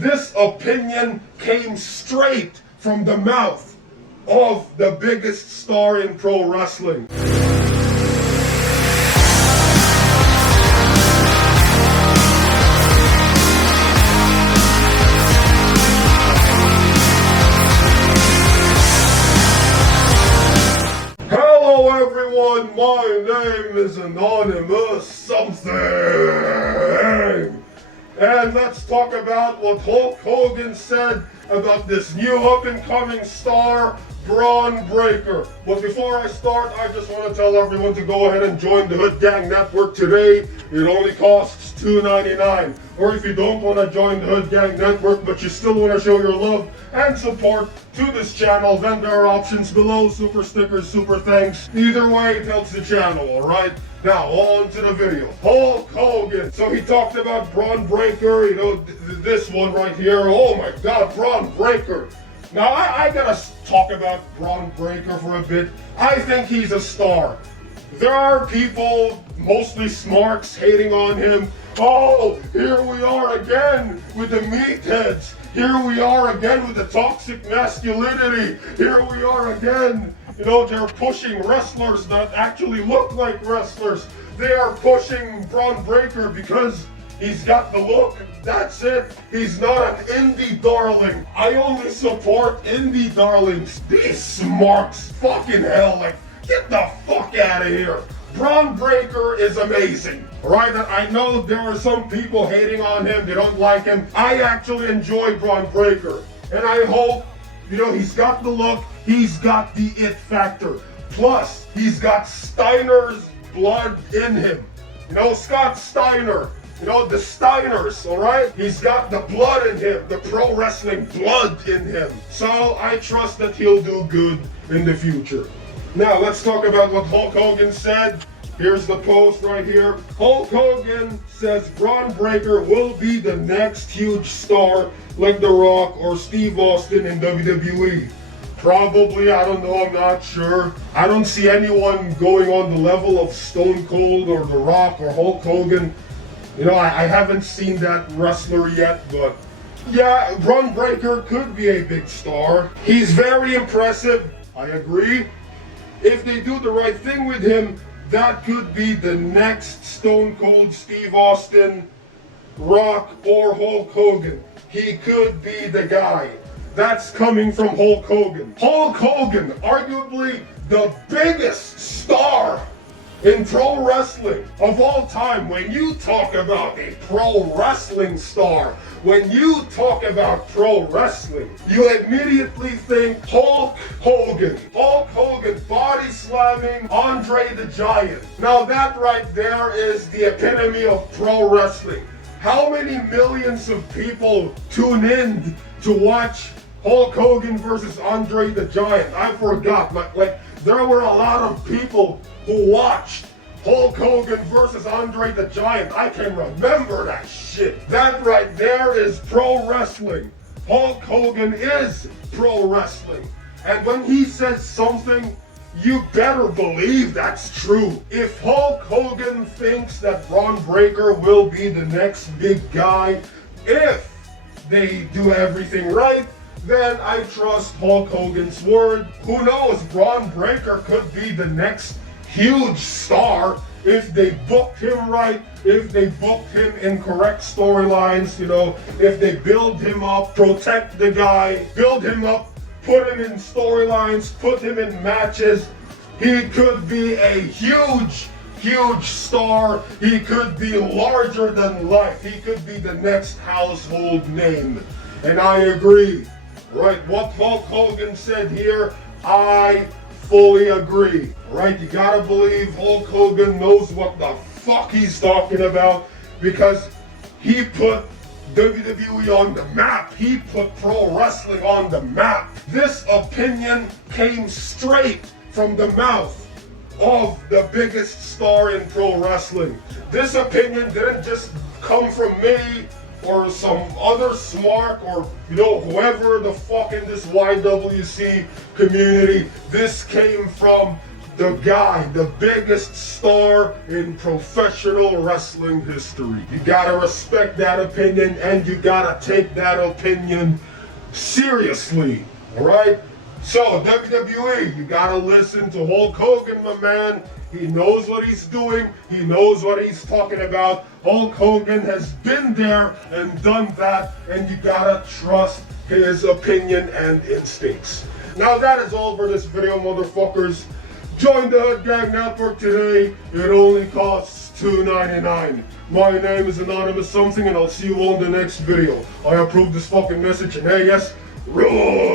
This opinion came straight from the mouth of the biggest star in pro wrestling. Hello everyone, my name is Anonymous Something. And let's talk about what Hulk Hogan said about this new up-and-coming star, Bron Breakker. But before I start, I just want to tell everyone to go ahead and join the Hood Gang Network today. It only costs $2.99. Or if you don't want to join the Hood Gang Network, but you still want to show your love and support to this channel, then there are options below, super stickers, super thanks. Either way, it helps the channel, alright? Now, on to the video. Hulk Hogan. So he talked about Bron Breakker, you know, this one right here. Oh my god, Bron Breakker. Now, I gotta talk about Bron Breakker for a bit. I think he's a star. There are people, mostly smarks, hating on him. Oh, here we are again with the meatheads. Here we are again with the toxic masculinity. Here we are again. You know, they're pushing wrestlers that actually look like wrestlers. They are pushing Bron Breakker because he's got the look. That's it. He's not an indie darling. I only support indie darlings. These smarks, fucking hell, like, get the fuck out of here. Bron Breakker is amazing. Alright, I know there are some people hating on him, they don't like him. I actually enjoy Bron Breakker. And I hope, you know, he's got the look, he's got the it factor. Plus, he's got Steiner's blood in him. You know, Scott Steiner. You know, the Steiners, alright? He's got the blood in him, the pro wrestling blood in him. So I trust that he'll do good in the future. Now, let's talk about what Hulk Hogan said. Here's the post right here. Hulk Hogan says Bron Breakker will be the next huge star like The Rock or Steve Austin in WWE. Probably, I don't know, I'm not sure. I don't see anyone going on the level of Stone Cold or The Rock or Hulk Hogan. You know, I haven't seen that wrestler yet, but yeah, Bron Breakker could be a big star. He's very impressive, I agree. If they do the right thing with him, that could be the next Stone Cold Steve Austin, Rock, or Hulk Hogan. He could be the guy. That's coming from Hulk Hogan. Hulk Hogan, arguably the biggest star in pro wrestling of all time. When you talk about a pro wrestling star, when you talk about pro wrestling, you immediately think Hulk Hogan. Hulk Hogan body slamming Andre the Giant. Now that right there is the epitome of pro wrestling. How many millions of people tune in to watch Hulk Hogan versus Andre the Giant? I forgot, like there were a lot of people who watched Hulk Hogan versus Andre the Giant. I can remember that shit. That right there is pro wrestling. Hulk Hogan is pro wrestling. And when he says something, you better believe that's true. If Hulk Hogan thinks that Bron Breakker will be the next big guy, if they do everything right, then I trust Hulk Hogan's word. Who knows, Bron Breakker could be the next huge star if they booked him right, if they booked him in correct storylines, you know, if they build him up, protect the guy, build him up, put him in storylines, put him in matches. He could be a huge star. He could be larger than life. He could be the next household name. And I agree. Right, what Hulk Hogan said here, I fully agree. Right, you gotta believe Hulk Hogan knows what the fuck he's talking about, because he put WWE on the map. He put pro wrestling on the map. This opinion came straight from the mouth of the biggest star in pro wrestling. This opinion didn't just come from me or some other smart or, you know, whoever the fuck in this YWC community. This came from the guy, the biggest star in professional wrestling history. You gotta respect that opinion, and you gotta take that opinion seriously, alright? So, WWE, you gotta listen to Hulk Hogan, my man. He knows what he's doing. He knows what he's talking about. Hulk Hogan has been there and done that, and you gotta trust his opinion and instincts. Now that is all for this video, motherfuckers. Join the Hood Gang Network today. It only costs $2.99. My name is Anonymous Something, and I'll see you on the next video. I approve this fucking message, and hey, yes, roll!